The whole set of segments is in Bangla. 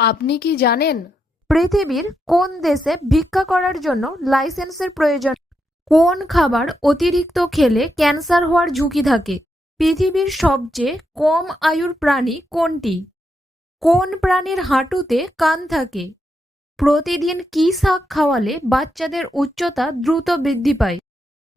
আপনি কি জানেন? পৃথিবীর কোন দেশে ভিক্ষা করার জন্য লাইসেন্সের প্রয়োজন? কোন খাবার অতিরিক্ত খেলে ক্যান্সার হওয়ার ঝুঁকি থাকে? পৃথিবীর সবচেয়ে কম আয়ুর প্রাণী কোনটি? কোন প্রাণীর হাঁটুতে কান থাকে? প্রতিদিন কি শাক খাওয়ালে বাচ্চাদের উচ্চতা দ্রুত বৃদ্ধি পায়?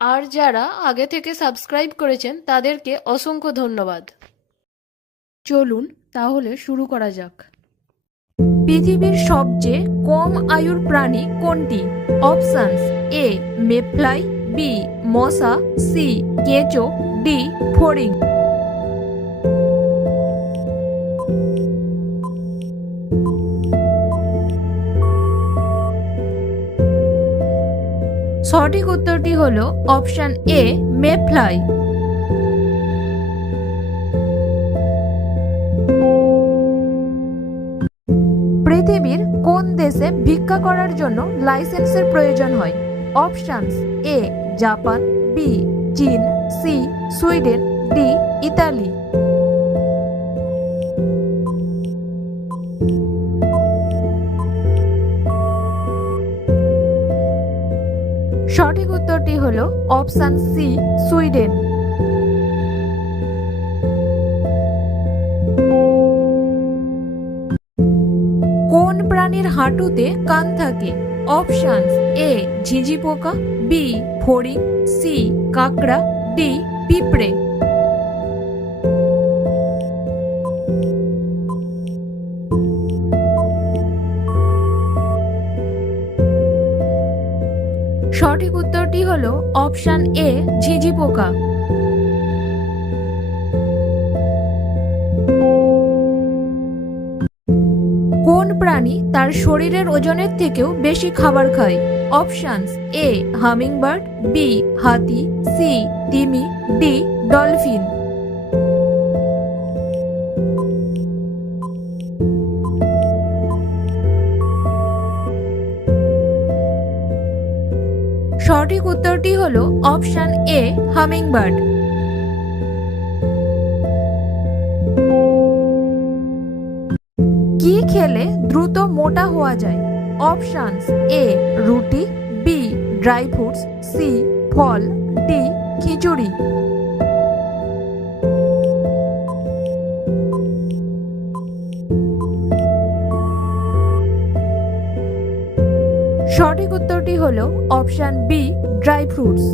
আর যারা আগে থেকে সাবস্ক্রাইব করেছেন, তাদেরকে অসংখ্য ধন্যবাদ। চলুন তাহলে শুরু করা যাক। পৃথিবীর সবচেয়ে কম আয়ুর প্রাণী কোনটি? অপশনস এ মেফ্লাই বি, মশা, সি, কেঁচো, ডি ফড়িং সঠিক উত্তরটি হলো অপশন এ, মেফ্লাই। পৃথিবীর কোন দেশে ভিক্ষা করার জন্য লাইসেন্সের প্রয়োজন হয়? অপশনস এ, জাপান, বি, চীন, সি, সুইডেন, ডি, ইতালি। উত্তরটি হল অপশান সি, সুইডেন। কোন প্রাণীর হাঁটুতে কান থাকে? অপশান এ ঝিঝি পোকা বি, ফড়িং, সি, কাঁকড়া, ডি, পিঁপড়ে। সঠিক উত্তরটি হল অপশান এ, ঝিঝি পোকা। কোন প্রাণী তার শরীরের ওজনের থেকেও বেশি খাবার খায়? অপশানস এ, হামিংবার্ড, বি, হাতি, সি, তিমি, ডি, ডলফিন। সঠিক উত্তরটি হল অপশান এ, হামিংবার্ড। কি খেলে দ্রুত মোটা হওয়া যায়? অপশানস এ, রুটি, বি, ড্রাই ফ্রুটস, সি, ফল, ডি, খিচুড়ি। সঠিক উত্তরটি হল অপশান বি, ড্রাই ফ্রুটস।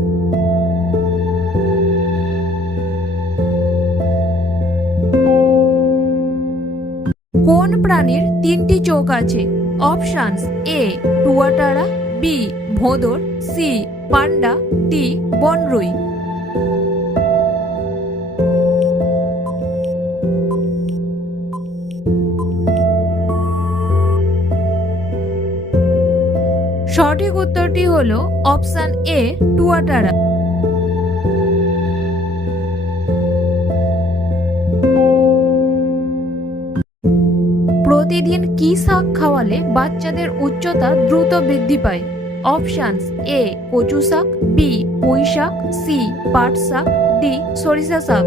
কোন প্রাণীর তিনটি চোখ আছে? অপশানস এ, টুয়াটারা, বি, ভোঁদর, সি, পান্ডা টি বনরুই। সঠিক উত্তরটি হল অপশান এ, টুয়াটারা। প্রতিদিন কি শাক খাওয়ালে বাচ্চাদের উচ্চতা দ্রুত বৃদ্ধি পায়? অপশনস এ, কচু শাক, বি, পুঁই শাক, সি, পাট শাক, ডি, সরিষা শাক।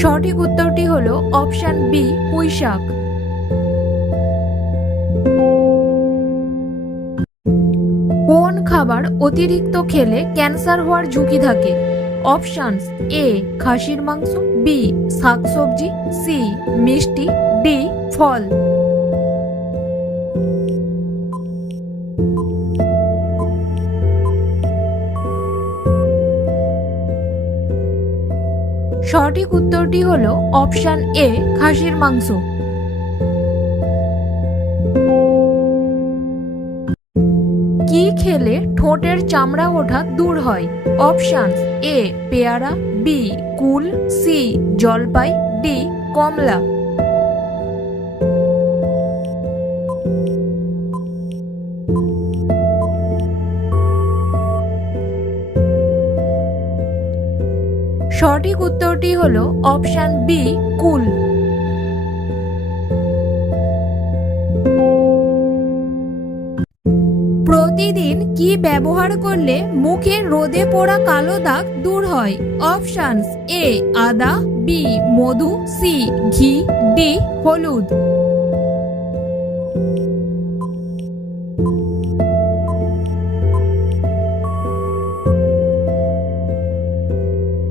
সঠিক উত্তরটি হল অপশান বি পুঁইশাক। কোন খাবার অতিরিক্ত খেলে ক্যান্সার হওয়ার ঝুঁকি থাকে? অপশানস এ খাসির মাংস বি শাকসবজি সি মিষ্টি ডি ফল। সঠিক উত্তরটি হল অপশান এ, খাসির মাংস। কি খেলে ঠোঁটের চামড়া ওঠা দূর হয়? অপশান এ, পেয়ারা, বি, কুল, সি, জলপাই, ডি, কমলা। সঠিক উত্তরটি হল অপশান বি, কুল। প্রতিদিন কি ব্যবহার করলে মুখে রোদে পোড়া কালো দাগ দূর হয়? অপশানস এ, আদা, বি, মধু, সি, ঘি, ডি, হলুদ।